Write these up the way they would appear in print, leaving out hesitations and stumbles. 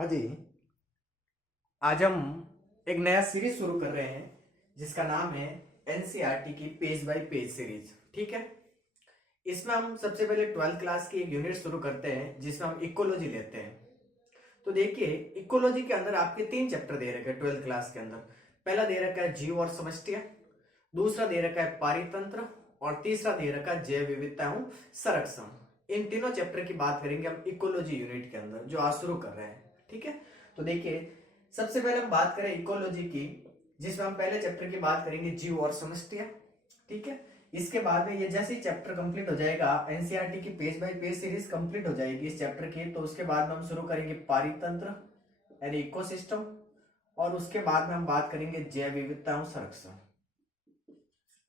हाँ जी। आज हम एक नया सीरीज शुरू कर रहे हैं जिसका नाम है एनसीईआरटी की पेज बाय पेज सीरीज। ठीक है। इसमें हम सबसे पहले 12th क्लास की एक यूनिट शुरू करते हैं जिसमें हम इकोलॉजी लेते हैं। तो देखिए, इकोलॉजी के अंदर आपके 3 चैप्टर दे रखे हैं 12th क्लास के अंदर। पहला दे रखा है जीव और समष्टियां, दूसरा दे रखा है पारितंत्र और तीसरा दे रखा है जैव विविधता एवं संरक्षण। इन तीनों चैप्टर की बात करेंगे हम इकोलॉजी यूनिट के अंदर जो आज शुरू कर रहे हैं। ठीक है। तो देखिए, सबसे पहले हम बात करें इकोलॉजी की, जिसमें हम पहले चैप्टर की बात करेंगे जीव और समष्टियां। ठीक है। इसके बाद में ये जैसे ही चैप्टर कंप्लीट हो जाएगा, एनसीईआरटी की page bye page series complete हो जाएगी इस चैप्टर की, तो उसके बाद में हम शुरू करेंगे पारितंत्र यानी इकोसिस्टम, और उसके बाद में हम बात करेंगे जैव विविधता एवं संरक्षण।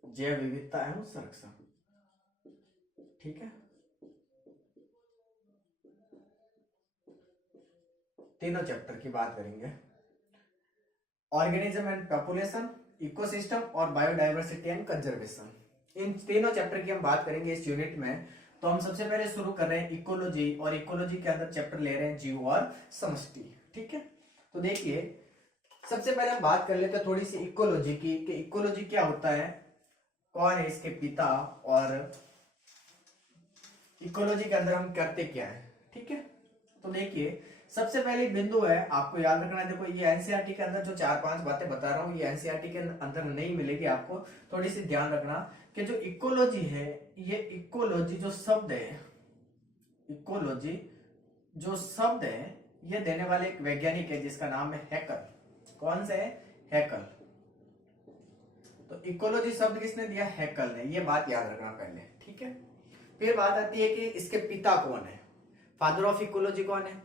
जैव विविधता एवं संरक्षण। ठीक है। तीनों चैप्टर की बात करेंगे। ऑर्गेनिज्म एंड पॉपुलेशन, इकोसिस्टम और बायोडायवर्सिटी एंड कंजर्वेशन। इन तीनों चैप्टर की हम बात करेंगे इस यूनिट में। तो हम सबसे पहले शुरू कर रहे हैं इकोलॉजी, और इकोलॉजी के अंदर चैप्टर ले रहे हैं जीव और समष्टि। ठीक है। तो देखिए, सबसे पहले हम बात कर लेते हैं थोड़ी सी इकोलॉजी की कि इकोलॉजी क्या होता है, कौन है इसके पिता, और इकोलॉजी के अंदर हम करते क्या है। ठीक है। तो देखिए, सबसे पहली बिंदु है, आपको याद रखना है। देखो, ये एनसीईआरटी के अंदर जो 4-5 बातें बता रहा हूँ, ये एनसीईआरटी के अंदर नहीं मिलेगी आपको। थोड़ी सी ध्यान रखना कि जो इकोलॉजी है, ये इकोलॉजी जो शब्द है, इकोलॉजी जो शब्द है, ये देने वाले एक वैज्ञानिक है जिसका नाम है हैकल। कौन से है? हैकल। तो इकोलॉजी शब्द किसने दिया? हैकल ने। ये बात याद रखना पहले। ठीक है। फिर बात आती है कि इसके पिता कौन है, फादर ऑफ इकोलॉजी कौन है,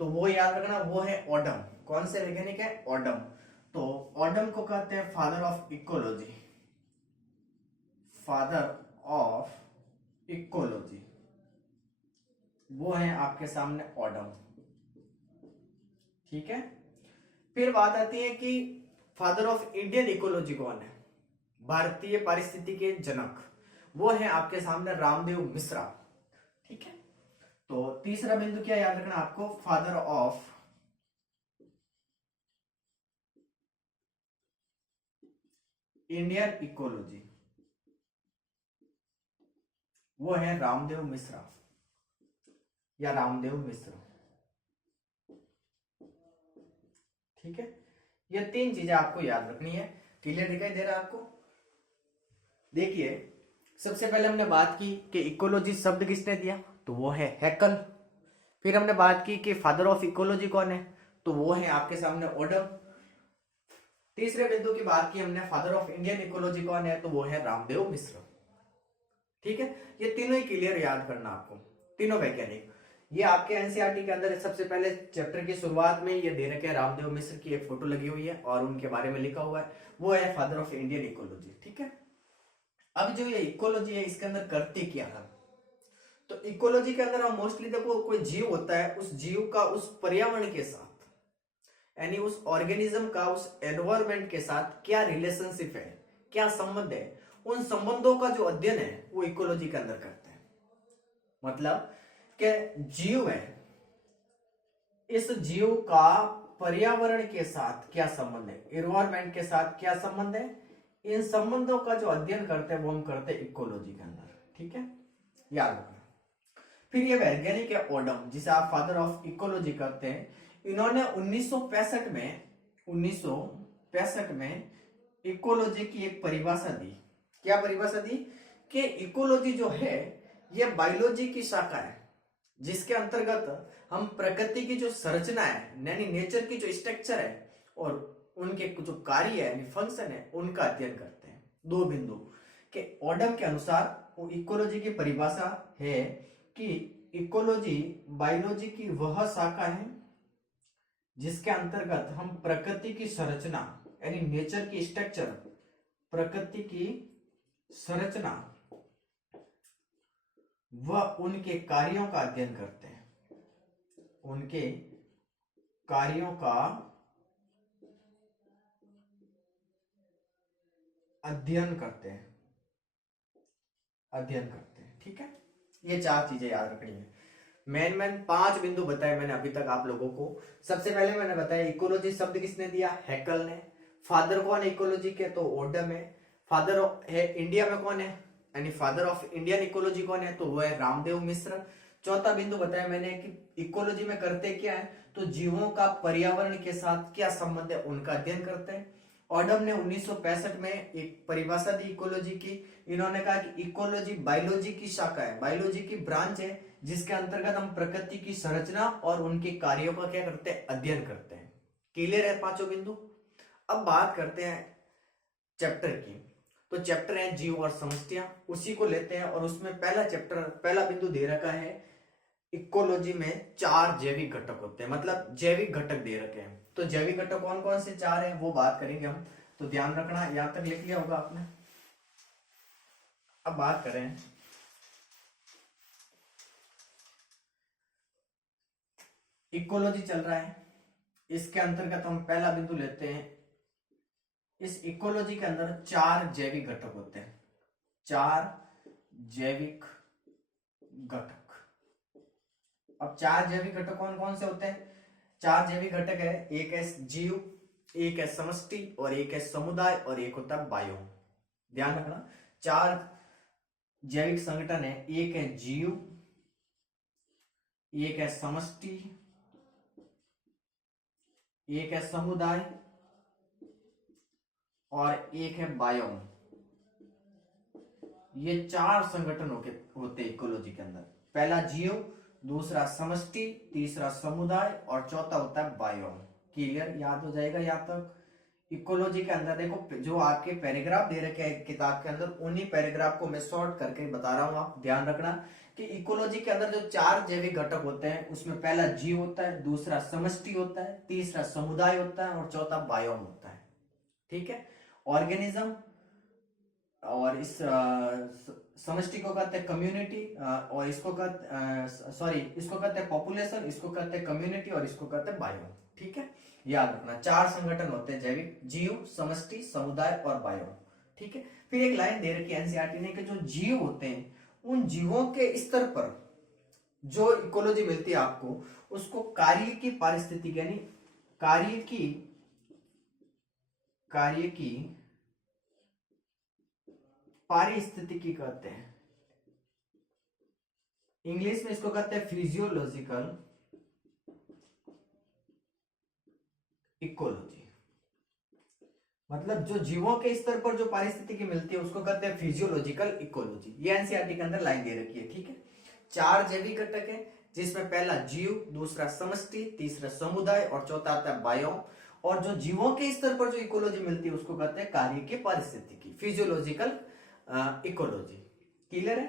तो वो याद रखना, वो है ओडम। कौन से वैज्ञानिक है? ओडम। तो ओडम को कहते हैं father of ecology, father of ecology, वो है आपके सामने ओडम। ठीक है। फिर बात आती है कि फादर ऑफ इंडियन इकोलॉजी कौन है, भारतीय पारिस्थितिकी के जनक, वो है आपके सामने रामदेव मिश्रा। ठीक है। तो तीसरा बिंदु क्या याद रखना आपको, फादर ऑफ इंडियन इकोलॉजी, वो है रामदेव मिश्रा या रामदेव मिश्र। ठीक है। ये 3 चीजें आपको याद रखनी है। क्लियर दिखाई दे रहा है आपको? देखिए, सबसे पहले हमने बात की कि इकोलॉजी शब्द किसने दिया, तो वो है हैकल। फिर हमने बात की कि फादर ऑफ इकोलॉजी कौन है, तो वो है आपके सामने ओडम। तीसरे बिंदु की बात की हमने, फादर ऑफ इंडियन इकोलॉजी कौन है, तो वो है रामदेव मिश्र। ठीक है। ये तीनों ही क्लियर याद करना आपको, तीनों वैज्ञानिक। ये आपके एनसीईआरटी के अंदर सबसे पहले चैप्टर की शुरुआत में ये दे रखे हैं, रामदेव मिश्र की एक फोटो लगी हुई है और उनके बारे में लिखा हुआ है, वो है फादर ऑफ इंडियन इकोलॉजी। ठीक है। अब जो ये इकोलॉजी है, इसके अंदर करते क्या है, तो इकोलॉजी के अंदर हम मोस्टली देखो, कोई जीव होता है, उस जीव का उस पर्यावरण के साथ, यानी उस ऑर्गेनिज्म का उस एनवायरमेंट के साथ क्या रिलेशनशिप है, क्या संबंध है, उन संबंधों का जो अध्ययन है वो इकोलॉजी के अंदर करते हैं। मतलब कि जीव है, इस जीव का पर्यावरण के साथ क्या संबंध है, एनवायरमेंट के साथ क्या संबंध है, इन संबंधों का जो अध्ययन करते हैं वो हम करते हैं इकोलॉजी के अंदर। ठीक है। याद रखना। फिर ये वैज्ञानिक है ओडम, जिसे आप फादर ऑफ इकोलॉजी करते हैं। इन्होंने 1965 में इकोलॉजी की एक परिभाषा दी। क्या परिभाषा दी? कि इकोलॉजी जो है ये बायोलॉजी की शाखा है, जिसके अंतर्गत हम प्रकृति की जो संरचना है, यानी नेचर की जो स्ट्रक्चर है, और उनके जो कार्य है यानी फंक्शन है, उनका अध्ययन करते हैं। 2 बिंदु के ओडम के अनुसार वो इकोलॉजी की परिभाषा है कि इकोलॉजी बायोलॉजी की वह शाखा है जिसके अंतर्गत हम प्रकृति की संरचना यानी नेचर की स्ट्रक्चर, प्रकृति की संरचना व उनके कार्यों का अध्ययन करते हैं, उनके कार्यों का अध्ययन करते हैं, अध्ययन करते हैं। ठीक है। ये 4 चीजें याद रखनी है। मेन 5 बिंदु बताए मैंने अभी तक आप लोगों को। सबसे पहले मैंने बताया इकोलॉजी शब्द किसने दिया, हैकल ने। फादर कौन है इकोलॉजी के, तो ओडम है। फादर है इंडिया में कौन है, यानी फादर ऑफ इंडियन इकोलॉजी कौन है, तो वो है रामदेव मिश्र। चौथा बिंदु बताया मैंने कि इकोलॉजी में करते क्या है, तो जीवों का पर्यावरण के साथ क्या संबंध है उनका अध्ययन करते हैं। ऑडम ने 1965 में एक परिभाषा दी इकोलॉजी की। इन्होंने कहा कि इकोलॉजी बायोलॉजी की शाखा है, बायोलॉजी की ब्रांच है, जिसके अंतर्गत हम प्रकृति की संरचना और उनके कार्यों का क्या करते हैं, अध्ययन करते हैं। क्लियर है पांचों बिंदु। अब बात करते हैं चैप्टर की। तो चैप्टर है जीव और समष्टियां, उसी को लेते हैं। और उसमें पहला बिंदु दे रखा है इकोलॉजी में 4 जैविक घटक होते हैं, मतलब जैविक घटक दे रखे हैं। तो जैविक घटक कौन कौन से 4 हैं वो बात करेंगे हम, तो ध्यान रखना। यहां तक लिख लिया होगा आपने। अब बात करें इकोलॉजी चल रहा है, इसके अंतर्गत हम पहला बिंदु लेते हैं। इस इकोलॉजी के अंदर 4 जैविक घटक होते हैं, 4 जैविक घटक। अब 4 जैविक घटक कौन कौन से होते हैं, 4 जैविक घटक है, एक है जीव, एक है समष्टि, और एक है समुदाय, और एक होता है बायो। ध्यान रखना 4 जैविक संगठन है, एक है जीव, एक है समष्टि, एक है समुदाय, और एक है बायोम। ये 4 संगठन होते हैं इकोलॉजी के अंदर। पहला जीव, दूसरा समष्टि, तीसरा समुदाय, और चौथा होता है बायोम। क्लियर, याद हो जाएगा यहाँ तक। इकोलॉजी के अंदर देखो जो आपके पैराग्राफ दे रखे हैं किताब के अंदर, उन्हीं पैराग्राफ को मैं शॉर्ट करके बता रहा हूं। आप ध्यान रखना कि इकोलॉजी के अंदर जो 4 जैविक घटक होते हैं, उसमें पहला जीव होता है, दूसरा समष्टि होता है, तीसरा समुदाय होता है, और चौथा बायोम होता है। ठीक है, ऑर्गेनिज्म, और इस समष्टि को कहते हैं कम्युनिटी, और इसको कहते हैं पॉपुलेशन, इसको कहते हैं कम्युनिटी, और इसको कहते हैं बायो। ठीक है, याद रखना 4 संगठन होते हैं जैविक, जीव, समष्टि, समुदाय और बायो। ठीक है, फिर एक लाइन दे रखी है एनसीईआरटी ने कि जो जीव होते हैं उन जीवों के स्तर पर जो इकोलॉजी मिलती है आपको, उसको कार्य की पारिस्थितिकी यानी कार्य की पारिस्थितिकी कहते हैं। इंग्लिश में इसको कहते हैं फिजियोलॉजिकल इकोलॉजी। मतलब जो जीवों के स्तर पर जो पारिस्थितिकी मिलती है उसको कहते हैं फिजियोलॉजिकल इकोलॉजी। ये एनसीईआरटी के अंदर लाइन दे रखी है। ठीक है, 4 जैविक घटक है, जिसमें पहला जीव, दूसरा समष्टि, तीसरा समुदाय, और चौथा आता है बायोम। और जो जीवों के स्तर पर जो इकोलॉजी मिलती है उसको कहते हैं कार्य की पारिस्थितिकी, फिजियोलॉजिकल इकोलॉजी। क्लियर है।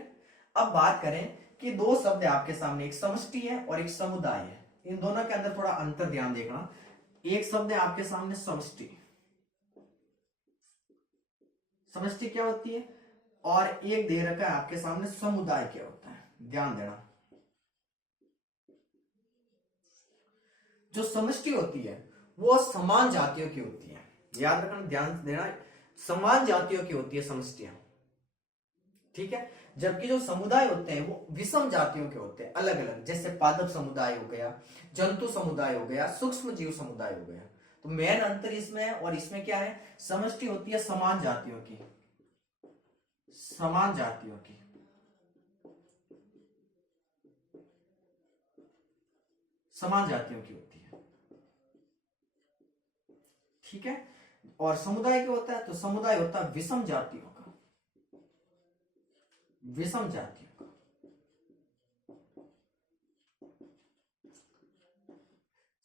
अब बात करें कि 2 शब्द है आपके सामने, एक समष्टि है और एक समुदाय है। इन दोनों के अंदर थोड़ा अंतर ध्यान देखना। एक शब्द है आपके सामने समष्टि, समष्टि क्या होती है, और एक दे रखा है आपके सामने समुदाय क्या होता है। ध्यान देना, जो समष्टि होती है वो समान जातियों की होती है। याद रखना, ध्यान देना, समान जातियों की होती है समष्टियां। ठीक है, जबकि जो समुदाय होते हैं वो विषम जातियों के होते हैं, अलग अलग, जैसे पादप समुदाय हो गया, जंतु समुदाय हो गया, सूक्ष्म जीव समुदाय हो गया। तो मेन अंतर इसमें है, और इसमें क्या है, समष्टि होती है समान जातियों की, समान जातियों की, समान जातियों की होती है। ठीक है, और समुदाय क्या होता है, तो समुदाय होता है विषम जातियों का, विषम जातियों का।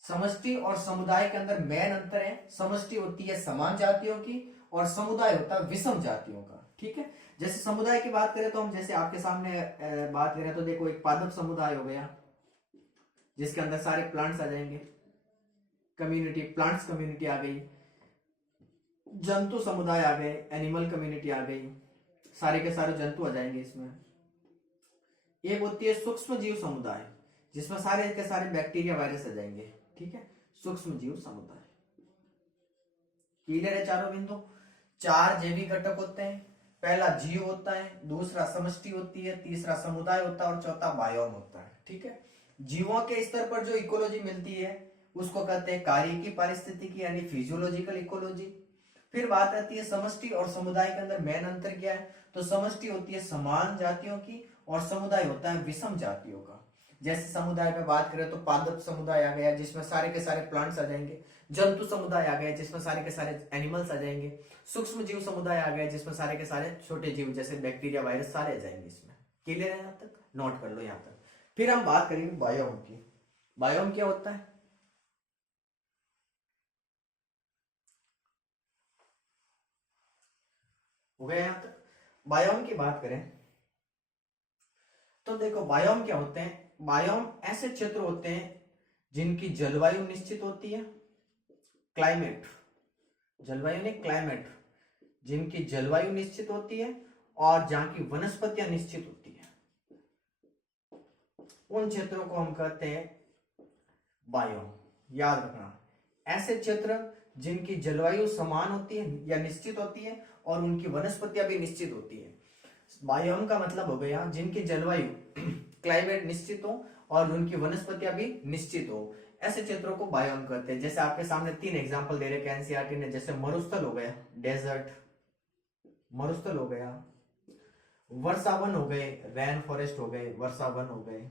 समष्टि और समुदाय के अंदर मेन अंतर है, समष्टि होती है समान जातियों की और समुदाय होता है विषम जातियों का। ठीक है, जैसे समुदाय की बात करें तो हम जैसे आपके सामने बात करें तो देखो एक पादप समुदाय हो गया जिसके अंदर सारे प्लांट्स आ जाएंगे, कम्युनिटी, प्लांट्स कम्युनिटी आ गई, जंतु समुदाय आ गए, एनिमल कम्युनिटी आ गई, सारे के सारे जंतु आ जाएंगे इसमें। एक होती है सूक्ष्म जीव समुदाय जिसमें सारे के सारे बैक्टीरिया वायरस आ जाएंगे। ठीक है, सूक्ष्म जीव समुदाय। क्लियर है चारों बिंदु। 4 जैविक घटक होते हैं, पहला जीव होता है, दूसरा समष्टि होती है, तीसरा समुदाय होता है, और चौथा बायोम होता है। ठीक है, जीवों के स्तर पर जो इकोलॉजी मिलती है उसको कहते हैं कार्यिकी पारिस्थितिकी यानी फिजियोलॉजिकल इकोलॉजी। फिर बात आती है समष्टि और समुदाय के अंदर मेन अंतर क्या है, तो समष्टि होती है समान जातियों की और समुदाय होता है विषम जातियों का। जैसे समुदाय में बात करें तो पादप समुदाय आ गया जिसमें सारे के सारे प्लांट्स आ जाएंगे, जंतु समुदाय आ गया जिसमें सारे के सारे एनिमल्स आ जाएंगे, सूक्ष्म जीव समुदाय आ गया जिसमें सारे के सारे छोटे जीव जैसे बैक्टीरिया वायरस सारे आ जाएंगे इसमें। क्लियर है यहाँ तक, नोट कर लो यहाँ तक। फिर हम बात करेंगे बायोम की। बायोम क्या होता है, हो गया यहाँ तक। बायोम की बात करें तो देखो बायोम क्या होते हैं, बायोम ऐसे क्षेत्र होते हैं जिनकी जलवायु निश्चित होती है, क्लाइमेट, जलवायु नहीं क्लाइमेट, जिनकी जलवायु निश्चित होती है और जहां की वनस्पतियां निश्चित होती है, उन क्षेत्रों को हम कहते हैं बायोम। याद रखना, ऐसे क्षेत्र जिनकी जलवायु समान होती है या निश्चित होती है और उनकी वनस्पतियां भी निश्चित होती है। बायोम का मतलब हो गया जिनकी जलवायु क्लाइमेट निश्चित हो और उनकी वनस्पतियां भी निश्चित हो, ऐसे क्षेत्रों को बायोम कहते हैं। जैसे आपके सामने 3 एग्जांपल दे रखे एनसीईआरटी ने, जैसे मरुस्थल हो गया, डेजर्ट मरुस्थल हो गया, वर्षावन हो गए, रेन फॉरेस्ट हो गए, वर्षावन हो गए,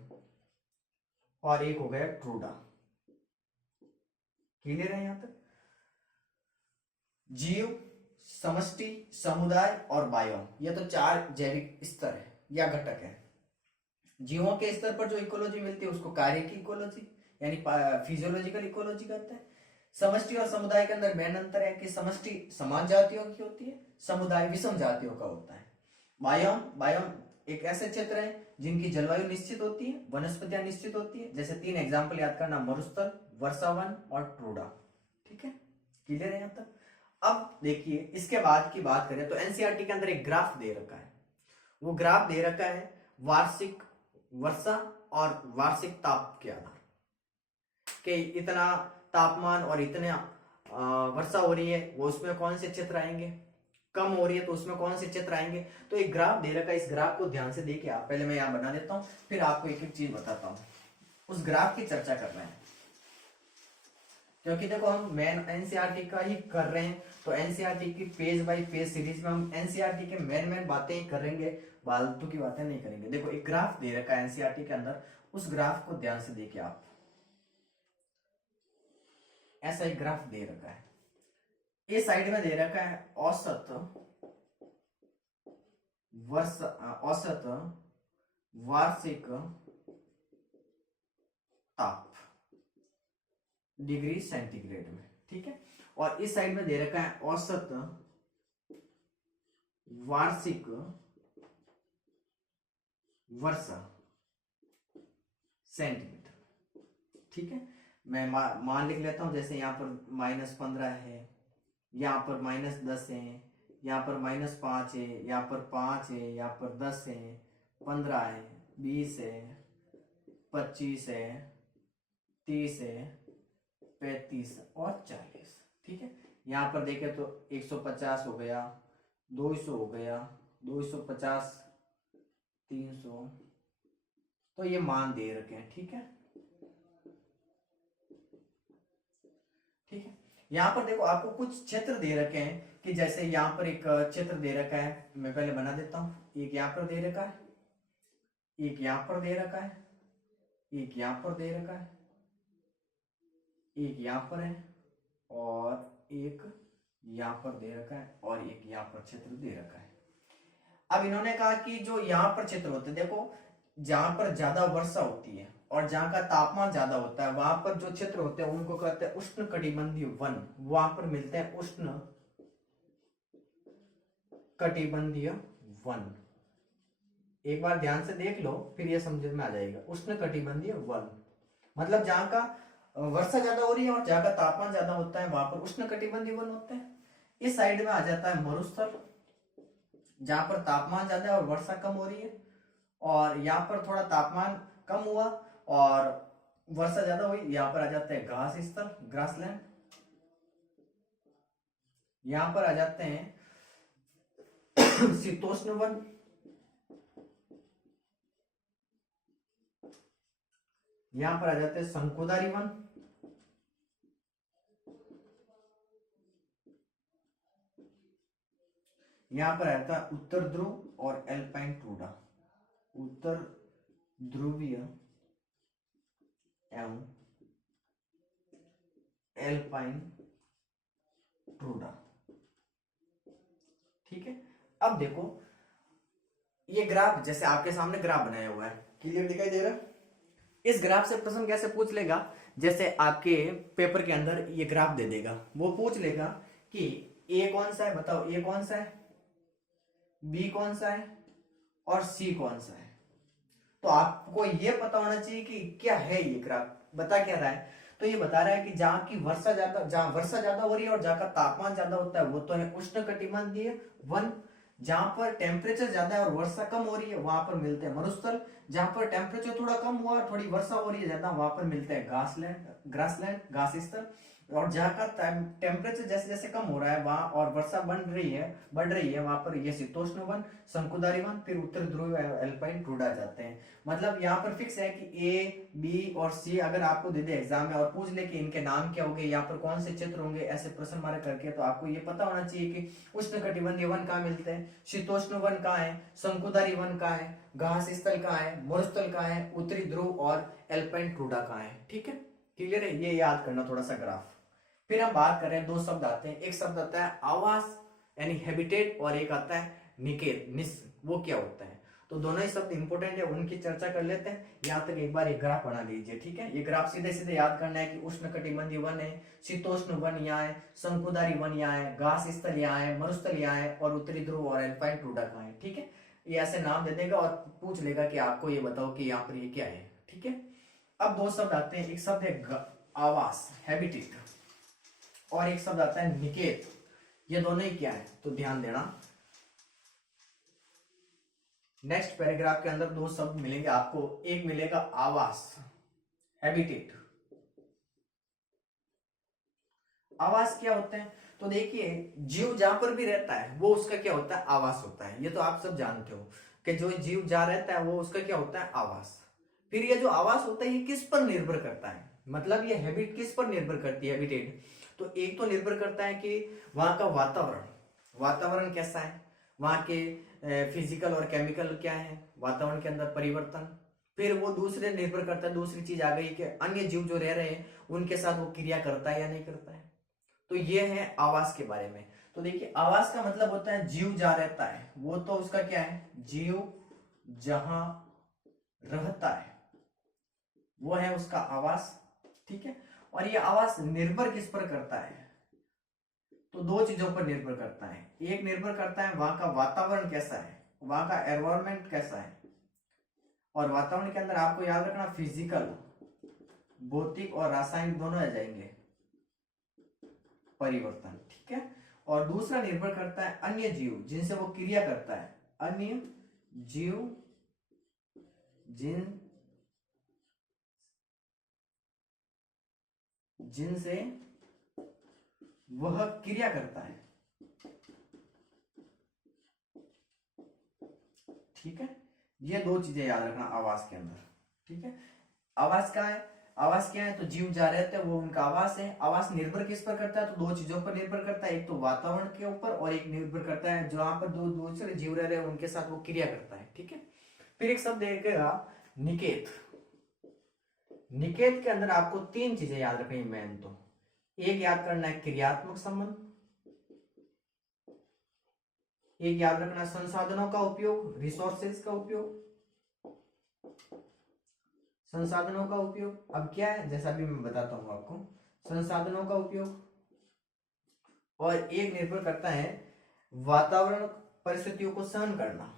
और एक हो गया ट्रूडा। क्लियर है यहां तक। जीव, समष्टि, समुदाय और बायोम, ये तो 4 जैविक स्तर है या घटक है। जीवों के स्तर पर जो इकोलॉजी मिलती है उसको कार्यिकी इकोलॉजी यानी फिजियोलॉजिकल इकोलॉजी कहते हैं। समष्टि और समुदाय के अंदर मेन अंतर है कि समष्टि समान जातियों की होती है, समुदाय विषम जातियों का होता है। बायोम, बायोम एक ऐसे क्षेत्र है जिनकी जलवायु निश्चित होती है, वनस्पतियां निश्चित होती है। जैसे 3 एग्जाम्पल याद करना, मरुस्थल, वर्षावन और ट्रूडा। ठीक है, क्लियर है यहां तक। अब देखिए इसके बाद की बात करें तो एनसीईआरटी के अंदर एक ग्राफ दे रखा है, वो ग्राफ दे रखा है वार्षिक वर्षा और वार्षिक ताप के आधार के, इतना तापमान और इतने वर्षा हो रही है वो उसमें कौन से क्षेत्र आएंगे, कम हो रही है तो उसमें कौन से क्षेत्र आएंगे। तो एक ग्राफ दे रखा है, इस ग्राफ को ध्यान से देखिए आप, पहले मैं यहाँ बना देता हूँ फिर आपको एक एक चीज बताता हूँ। उस ग्राफ की चर्चा कर रहे हैं क्योंकि देखो हम मेन एनसीईआरटी का ही कर रहे हैं, तो एनसीईआरटी की पेज बाय पेज सीरीज में हम एनसीईआरटी के मेन बातें ही करेंगे, फालतू की बातें नहीं करेंगे। देखो एक ग्राफ दे रखा है एनसीईआरटी के अंदर, उस ग्राफ को ध्यान से देखिए आप, ऐसा एक ग्राफ दे रखा है। इस साइड में दे रखा है औसत औसत वार्षिक ताप डिग्री सेंटीग्रेड में, ठीक है। और इस साइड में दे रखा है औसत वार्षिक वर्षा सेंटीमीटर, ठीक है। मैं मान लिख लेता हूं, जैसे यहाँ पर -15 है, यहाँ पर -10 है, यहाँ पर -5 है, यहाँ पर 5 है, यहाँ पर 10 है, 15 है, 20 है, 25 है, 30 है, 35 और 40, ठीक है। यहाँ पर देखें तो 150 हो गया, 200 हो गया, 250, 300, तो ये मान दे रखे हैं, ठीक है। ठीक है, यहाँ पर देखो आपको कुछ क्षेत्र दे रखे हैं कि जैसे यहाँ पर एक क्षेत्र दे रखा है, मैं पहले बना देता हूँ। एक यहाँ पर दे रखा है, एक यहाँ पर दे रखा है, एक यहाँ पर दे रखा है, एक यहाँ पर है और एक यहाँ पर दे रखा है और एक यहाँ पर क्षेत्र दे रखा है। अब इन्होंने कहा कि जो यहाँ पर क्षेत्र होते हैं, देखो जहां पर ज्यादा वर्षा होती है और जहां का तापमान ज्यादा होता है वहां पर जो क्षेत्र होते हैं उनको कहते हैं उष्ण कटिबंधीय वन, वहां पर मिलते हैं उष्ण कटिबंधीय वन। एक बार ध्यान से देख लो फिर ये समझ में आ जाएगा। उष्ण कटिबंधीय वन मतलब जहां का वर्षा ज्यादा हो रही है और जहां का तापमान ज्यादा होता है वहां पर उष्ण कटिबंधीय वन होते हैं। इस साइड में आ जाता है मरुस्थल, जहां पर तापमान ज्यादा है और वर्षा कम हो रही है, और यहाँ पर थोड़ा तापमान कम हुआ और वर्षा ज्यादा हुई, यहाँ पर आ जाता है घास स्थल, ग्रासलैंड। यहाँ पर आ जाते हैं शीतोष्ण वन, यहां पर आ जाते हैं शंकुधारी वन, यहां पर आता है उत्तर ध्रुव और एल्पाइन टूडा, उत्तर ध्रुवीय एवं एल्पाइन टूडा। ठीक है, अब देखो ये ग्राफ, जैसे आपके सामने ग्राफ बनाया हुआ है, क्लियर दिखाई दे रहा है। इस ग्राफ से प्रश्न कैसे पूछ लेगा, जैसे आपके पेपर के अंदर ये ग्राफ दे देगा, वो पूछ लेगा कि ए कौन सा है, बताओ ए कौन सा है, बी कौन सा है और सी कौन सा है। तो आपको ये पता होना चाहिए कि क्या है ये ग्राफ, बता क्या रहा है। तो ये बता रहा है कि जहां की वर्षा ज्यादा, जहां वर्षा ज्यादा हो रही है और जहां का तापमान ज्यादा होता है वो तो है उष्णकटिबंधीय वन, जहां पर टेम्परेचर ज्यादा है और वर्षा कम हो रही है वहां पर मिलते हैं मरुस्थल, जहां पर टेम्परेचर थोड़ा कम हुआ थोड़ी वर्षा हो रही है ज्यादा वहां पर मिलते हैं ग्रासलैंड घास स्थल, और जहां का टेम्परेचर जैसे जैसे कम हो रहा है वहां और वर्षा बढ़ रही है वहां पर ये शीतोष्ण वन, शंकुधारी वन, फिर उत्तर ध्रुव एल्पाइन टूडा जाते हैं। मतलब यहाँ पर फिक्स है कि ए बी और सी अगर आपको दे दे एग्जाम में और पूछ ले कि इनके नाम क्या होंगे, यहाँ पर कौन से चित्र होंगे, ऐसे प्रश्न मार्क करके, तो आपको ये पता होना चाहिए कि उष्णकटिबंधीय वन कहाँ मिलते हैं, शीतोष्ण वन कहाँ है, शंकुधारी वन कहाँ है, घास स्थल कहाँ है, मरुस्थल कहाँ है, उत्तरी ध्रुव और एल्पाइन टूडा कहाँ है। ठीक है, क्लियर है, ये याद करना थोड़ा सा ग्राफ। फिर हम बात करें, दो शब्द आते हैं, एक शब्द आता है आवास यानी हैबिटेट और एक आता है निकेत निस, वो क्या होता है। तो दोनों ही शब्द इंपॉर्टेंट है, उनकी चर्चा कर लेते हैं। यहाँ तक एक बार एक ग्राफ बना लीजिए। ठीक है, ये ग्राफ सीधे सीधे याद करना है कि उष्णकटिबंधीय वन है, शीतोष्ण वन यहाँ है, शंकुधारी वन यहाँ है, घास स्थल यहाँ है, मरुस्थल यहाँ है और उत्तरी ध्रुव और एल्पाइन टूडा कहाँ है। ठीक है, ये ऐसे नाम दे देगा और पूछ लेगा कि आपको ये बताओ कि यहाँ पर ये क्या है। ठीक है, अब दो शब्द आते हैं, एक शब्द है आवास हैबिटेट और एक शब्द आता है निकेत। ये दोनों ही क्या है, तो ध्यान देना। नेक्स्ट पैराग्राफ के अंदर दो शब्द मिलेंगे आपको, एक मिलेगा आवास हैबिटेट। आवास क्या होते हैं, तो देखिए जीव जहां पर भी रहता है वो उसका क्या होता है, आवास होता है। ये तो आप सब जानते हो कि जो जीव जहां रहता है वो उसका क्या होता है, आवास। फिर ये जो आवास होता है ये किस पर निर्भर करता है, मतलब ये हैबिट किस पर निर्भर करती है, हैबिटेट। तो एक तो निर्भर करता है कि वहां का वातावरण, वातावरण कैसा है, वहां के फिजिकल और केमिकल क्या है, वातावरण के अंदर परिवर्तन। फिर वो दूसरे निर्भर करता है, दूसरी चीज आ गई कि अन्य जीव जो रह रहे हैं उनके साथ वो क्रिया करता है या नहीं करता है। तो ये है आवास के बारे में। तो देखिए आवास का मतलब होता है जीव जहां रहता है, वो तो उसका क्या है, जीव जहां रहता है वो है उसका आवास। ठीक है, और ये आवास निर्भर किस पर करता है, तो दो चीजों पर निर्भर करता है। एक निर्भर करता है वहां का वातावरण कैसा है, वहां का एनवायरमेंट कैसा है, और वातावरण के अंदर आपको याद रखना फिजिकल, भौतिक और रासायनिक दोनों आ जाएंगे परिवर्तन। ठीक है, और दूसरा निर्भर करता है अन्य जीव जिनसे वो क्रिया करता है, अन्य जीव जिनसे वह क्रिया करता है। ठीक है, ये दो चीजें याद रखना आवास के अंदर। ठीक है, आवास का है, आवास क्या है, तो जीव जहां रहते हैं वो उनका आवास है। आवास निर्भर किस पर करता है, तो दो चीजों पर निर्भर करता है, एक तो वातावरण के ऊपर और एक निर्भर करता है जहां पर दो दूसरे जीव रह रहे हैं उनके साथ वो क्रिया करता है। ठीक है, फिर एक शब्द देखेगा निकेत। निकेत के अंदर आपको तीन चीजें याद रखनी मेन, तो एक याद करना है क्रियात्मक संबंध, एक याद रखना संसाधनों का उपयोग, रिसोर्सेज का उपयोग, संसाधनों का उपयोग। अब क्या है, जैसा भी मैं बताता हूं आपको, संसाधनों का उपयोग, और एक निर्भर करता है वातावरण परिस्थितियों को सहन करना,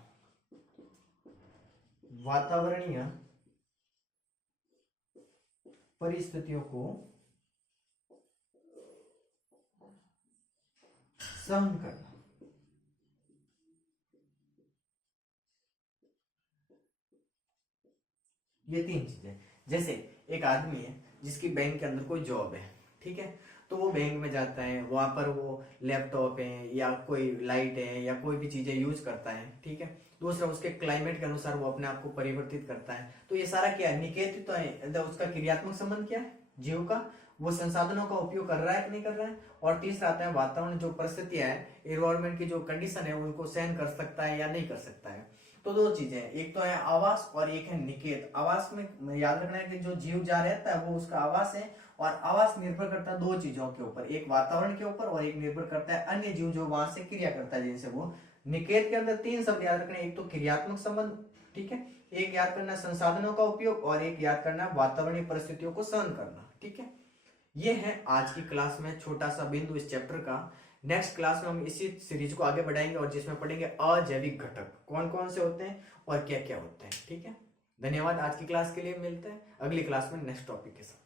वातावरणीय परिस्थितियों को सहन करना। ये तीन चीजें। जैसे एक आदमी है जिसकी बैंक के अंदर कोई जॉब है, ठीक है, तो वो बैंक में जाता है, वहां पर वो लैपटॉप है या कोई लाइट है या कोई भी चीजें यूज करता है, ठीक है। दूसरा, उसके क्लाइमेट के अनुसार वो अपने आप को परिवर्तित करता है। तो ये सारा क्या है, निकेत तो है, उसका क्रियात्मक संबंध क्या है, जीव का, वो संसाधनों का उपयोग कर रहा है कि नहीं कर रहा है। और तीसरा आता है वातावरण, जो परिस्थितियां है, एनवायरमेंट की जो कंडीशन है, उनको सहन कर सकता है या नहीं कर सकता है। तो दो चीजें हैं, एक तो है आवास और एक है निकेत। आवास में याद रखना है कि जो जीव जहाँ रहता है वो उसका आवास है, और आवास निर्भर करता है दो चीजों के ऊपर, एक वातावरण के ऊपर और एक निर्भर करता है अन्य जीव जो वहां से क्रिया करता है जिनसे वो। निकेत के अंदर तीन शब्द याद रखना है, एक तो क्रियात्मक संबंध, ठीक है, एक याद करना संसाधनों का उपयोग, और एक याद करना वातावरणीय परिस्थितियों को सहन करना, ठीक है। ये है आज की क्लास में छोटा सा बिंदु इस चैप्टर का। नेक्स्ट क्लास में हम इसी सीरीज को आगे बढ़ाएंगे और जिसमें पढ़ेंगे अजैविक घटक कौन कौन से होते हैं और क्या क्या होते हैं, ठीक है। धन्यवाद, आज की क्लास के लिए मिलते हैं अगली क्लास में नेक्स्ट टॉपिक के साथ।